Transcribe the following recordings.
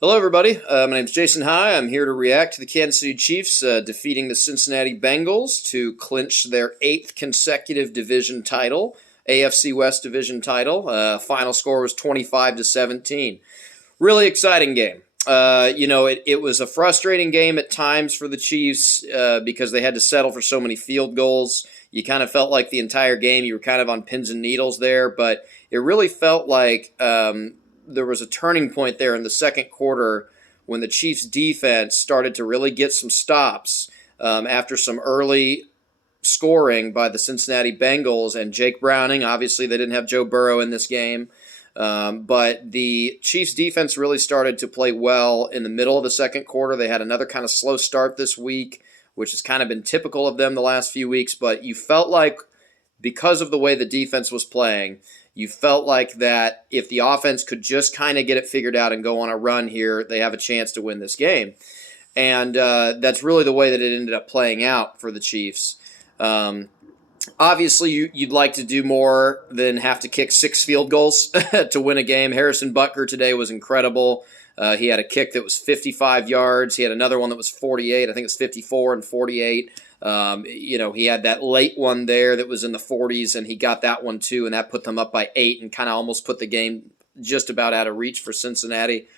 Hello, everybody. My name's Jason High. I'm here to react to the Kansas City Chiefs defeating the Cincinnati Bengals to clinch their eighth consecutive division title, AFC West division title. Final score was 25-17. Really exciting game. It was a frustrating game at times for the Chiefs because they had to settle for so many field goals. You kind of felt like the entire game you were kind of on pins and needles there, but it really felt like there was a turning point there in the second quarter when the Chiefs' defense started to really get some stops after some early scoring by the Cincinnati Bengals and Jake Browning. Obviously, they didn't have Joe Burrow in this game. But the Chiefs' defense really started to play well in the middle of the second quarter. They had another kind of slow start this week, which has kind of been typical of them the last few weeks. But you felt like because of the way the defense was playing, you felt like that if the offense could just kind of get it figured out and go on a run here, they have a chance to win this game. And that's really the way that it ended up playing out for the Chiefs. Obviously, you'd like to do more than have to kick 6 field goals to win a game. Harrison Butker today was incredible. He had a kick that was 55 yards. He had another one that was 48. I think it was 54 and 48. He had that late one there that was in the 40s, and he got that one too, and that put them up by 8 and kind of almost put the game just about out of reach for Cincinnati.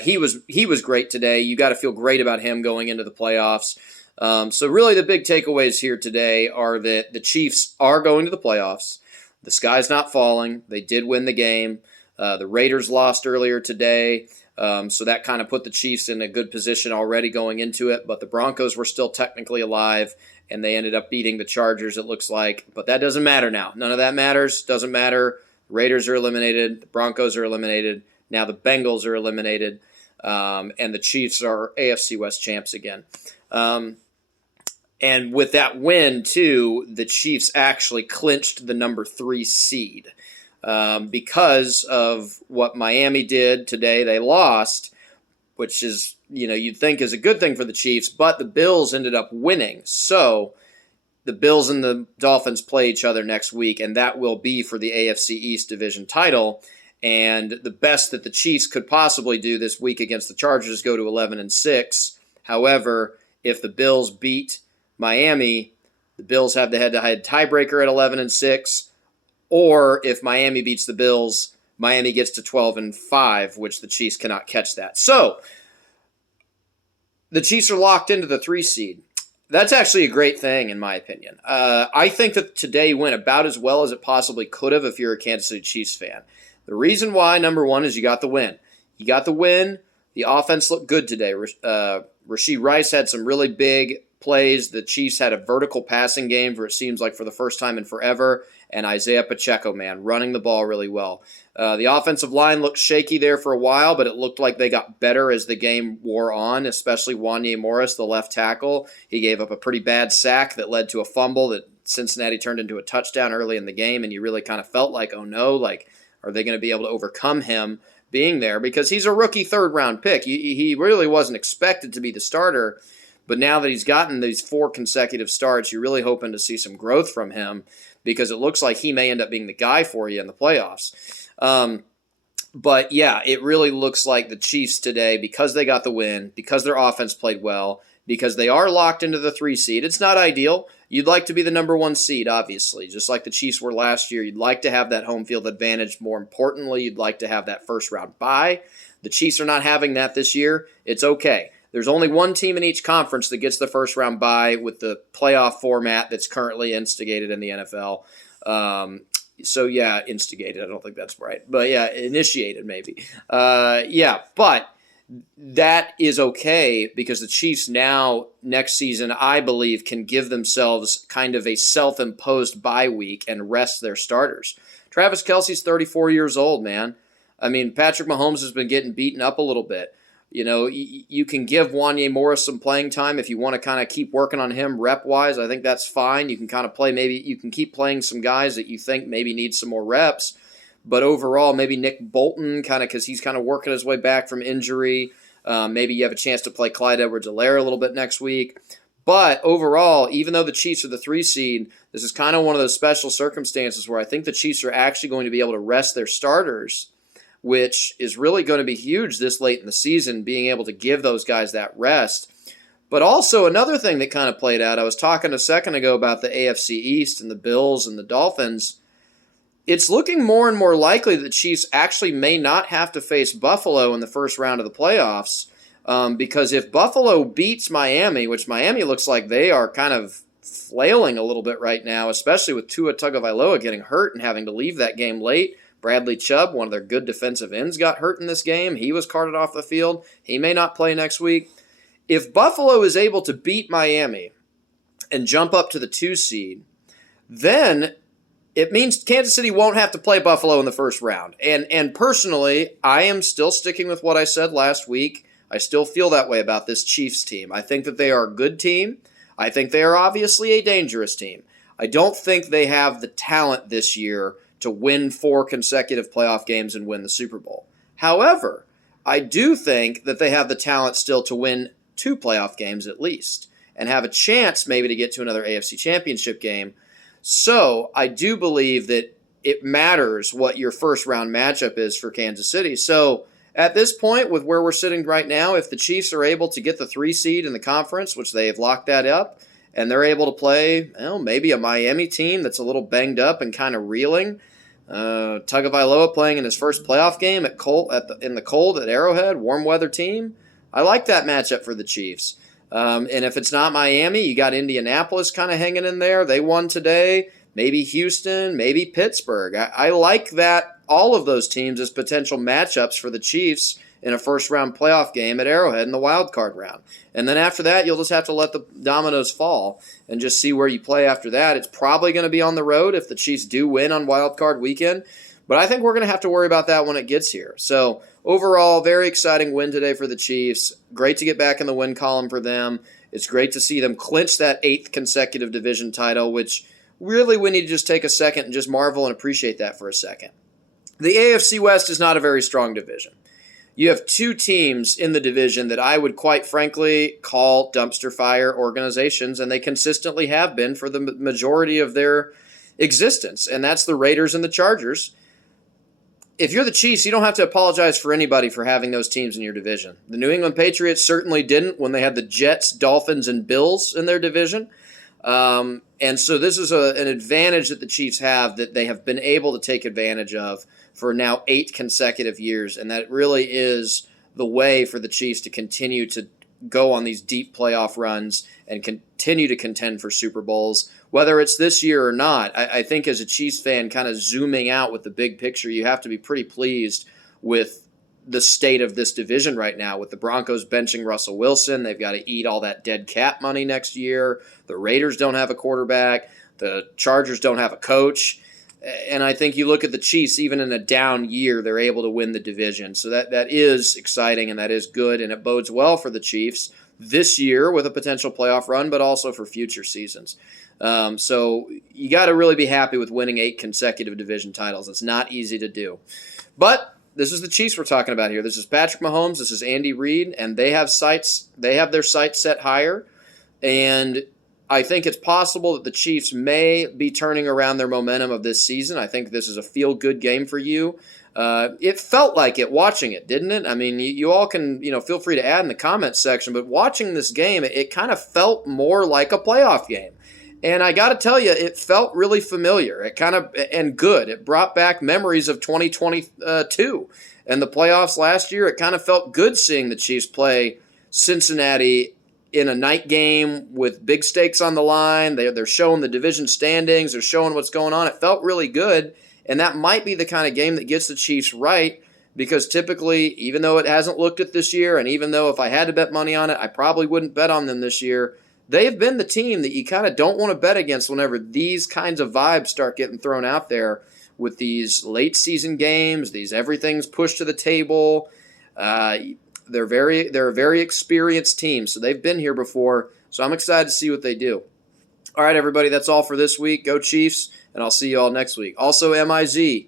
He was great today. You got to feel great about him going into the playoffs. So really the big takeaways here today are that the Chiefs are going to the playoffs. The sky's not falling. They did win the game. The Raiders lost earlier today, so that kind of put the Chiefs in a good position already going into it. But the Broncos were still technically alive, and they ended up beating the Chargers, it looks like. But that doesn't matter now. None of that matters. Doesn't matter. The Raiders are eliminated. The Broncos are eliminated. Now the Bengals are eliminated, and the Chiefs are AFC West champs again. And with that win, too, the Chiefs actually clinched the number 3 seed. Because of what Miami did today, they lost, which is, you'd think is a good thing for the Chiefs, but the Bills ended up winning. So the Bills and the Dolphins play each other next week, and that will be for the AFC East division title. And the best that the Chiefs could possibly do this week against the Chargers is go to 11-6. However, if the Bills beat Miami, the Bills have the head-to-head tiebreaker at 11-6, or if Miami beats the Bills, Miami gets to 12-5, which the Chiefs cannot catch that. So the Chiefs are locked into the 3 seed. That's actually a great thing, in my opinion. I think that today went about as well as it possibly could have if you're a Kansas City Chiefs fan. The reason why, number one, is you got the win. You got the win. The offense looked good today. Rashee Rice had some really big plays. The Chiefs had a vertical passing game for it seems like for the first time in forever, and Isaiah Pacheco, man, running the ball really well. The offensive line looked shaky there for a while, but it looked like they got better as the game wore on, especially Wanya Morris, the left tackle. He gave up a pretty bad sack that led to a fumble that Cincinnati turned into a touchdown early in the game, and you really kind of felt like, oh no, like, are they going to be able to overcome him being there? Because he's a rookie third-round pick. He really wasn't expected to be the starter. But now that he's gotten these 4 consecutive starts, you're really hoping to see some growth from him because it looks like he may end up being the guy for you in the playoffs. But yeah, it really looks like the Chiefs today, because they got the win, because their offense played well, because they are locked into the 3 seed. It's not ideal. You'd like to be the number 1 seed, obviously, just like the Chiefs were last year. You'd like to have that home field advantage. More importantly, you'd like to have that first round bye. The Chiefs are not having that this year. It's okay. There's only one team in each conference that gets the first round bye with the playoff format that's currently instigated in the NFL. So yeah, instigated. I don't think that's right. But yeah, initiated maybe. But that is okay because the Chiefs now, next season, I believe, can give themselves kind of a self-imposed bye week and rest their starters. Travis Kelce's 34 years old, man. I mean, Patrick Mahomes has been getting beaten up a little bit. You can give Wanya Morris some playing time if you want to kind of keep working on him rep-wise. I think that's fine. You can kind of play, maybe you can keep playing some guys that you think maybe need some more reps. But overall, maybe Nick Bolton, kind of because he's kind of working his way back from injury. Maybe you have a chance to play Clyde Edwards-Helaire a little bit next week. But overall, even though the Chiefs are the 3 seed, this is kind of one of those special circumstances where I think the Chiefs are actually going to be able to rest their starters which is really going to be huge this late in the season, being able to give those guys that rest. But also another thing that kind of played out, I was talking a second ago about the AFC East and the Bills and the Dolphins. It's looking more and more likely that the Chiefs actually may not have to face Buffalo in the first round of the playoffs, because if Buffalo beats Miami, which Miami looks like they are kind of flailing a little bit right now, especially with Tua Tagovailoa getting hurt and having to leave that game late. Bradley Chubb, one of their good defensive ends, got hurt in this game. He was carted off the field. He may not play next week. If Buffalo is able to beat Miami and jump up to the 2 seed, then it means Kansas City won't have to play Buffalo in the first round. And personally, I am still sticking with what I said last week. I still feel that way about this Chiefs team. I think that they are a good team. I think they are obviously a dangerous team. I don't think they have the talent this year to win 4 consecutive playoff games and win the Super Bowl. However, I do think that they have the talent still to win 2 playoff games at least and have a chance maybe to get to another AFC championship game. So I do believe that it matters what your first round matchup is for Kansas City. So at this point, with where we're sitting right now, if the Chiefs are able to get the 3 seed in the conference, which they have locked that up, and they're able to play, maybe a Miami team that's a little banged up and kind of reeling, Tagovailoa playing in his first playoff game in the cold at Arrowhead, warm weather team, I like that matchup for the Chiefs. And if it's not Miami, you got Indianapolis kind of hanging in there. They won today. Maybe Houston, maybe Pittsburgh. I like that, all of those teams as potential matchups for the Chiefs in a first-round playoff game at Arrowhead in the wild card round. And then after that, you'll just have to let the dominoes fall and just see where you play after that. It's probably going to be on the road if the Chiefs do win on wild card weekend. But I think we're going to have to worry about that when it gets here. So overall, very exciting win today for the Chiefs. Great to get back in the win column for them. It's great to see them clinch that 8th consecutive division title, which really we need to just take a second and just marvel and appreciate that for a second. The AFC West is not a very strong division. You have 2 teams in the division that I would quite frankly call dumpster fire organizations, and they consistently have been for the majority of their existence, and that's the Raiders and the Chargers. If you're the Chiefs, you don't have to apologize for anybody for having those teams in your division. The New England Patriots certainly didn't when they had the Jets, Dolphins, and Bills in their division. And so this is an advantage that the Chiefs have that they have been able to take advantage of for now 8 consecutive years, and that really is the way for the Chiefs to continue to go on these deep playoff runs and continue to contend for Super Bowls, whether it's this year or not. I think as a Chiefs fan, kind of zooming out with the big picture, you have to be pretty pleased with the state of this division right now. With the Broncos benching Russell Wilson, they've got to eat all that dead cap money next year. The Raiders don't have a quarterback. The Chargers don't have a coach. And I think you look at the Chiefs, even in a down year, they're able to win the division. So that is exciting and that is good, and it bodes well for the Chiefs this year with a potential playoff run, but also for future seasons. So you got to really be happy with winning 8 consecutive division titles. It's not easy to do. But this is the Chiefs we're talking about here. This is Patrick Mahomes. This is Andy Reid, and they have their sights set higher. And I think it's possible that the Chiefs may be turning around their momentum of this season. I think this is a feel-good game for you. It felt like it watching it, didn't it? I mean, you all can feel free to add in the comments section, but watching this game, it kind of felt more like a playoff game. And I got to tell you, it felt really familiar. It and good. It brought back memories of 2022 and the playoffs last year. It kind of felt good seeing the Chiefs play Cincinnati in a night game with big stakes on the line. They're showing the division standings. They're showing what's going on. It felt really good, and that might be the kind of game that gets the Chiefs right, because typically, even though it hasn't looked at this year, and even though if I had to bet money on it, I probably wouldn't bet on them this year, they've been the team that you kind of don't want to bet against whenever these kinds of vibes start getting thrown out there with these late season games, these everything's pushed to the table. They're a very experienced team, so they've been here before, so I'm excited to see what they do. All right, everybody, that's all for this week. Go Chiefs, and I'll see you all next week. Also, MIZ,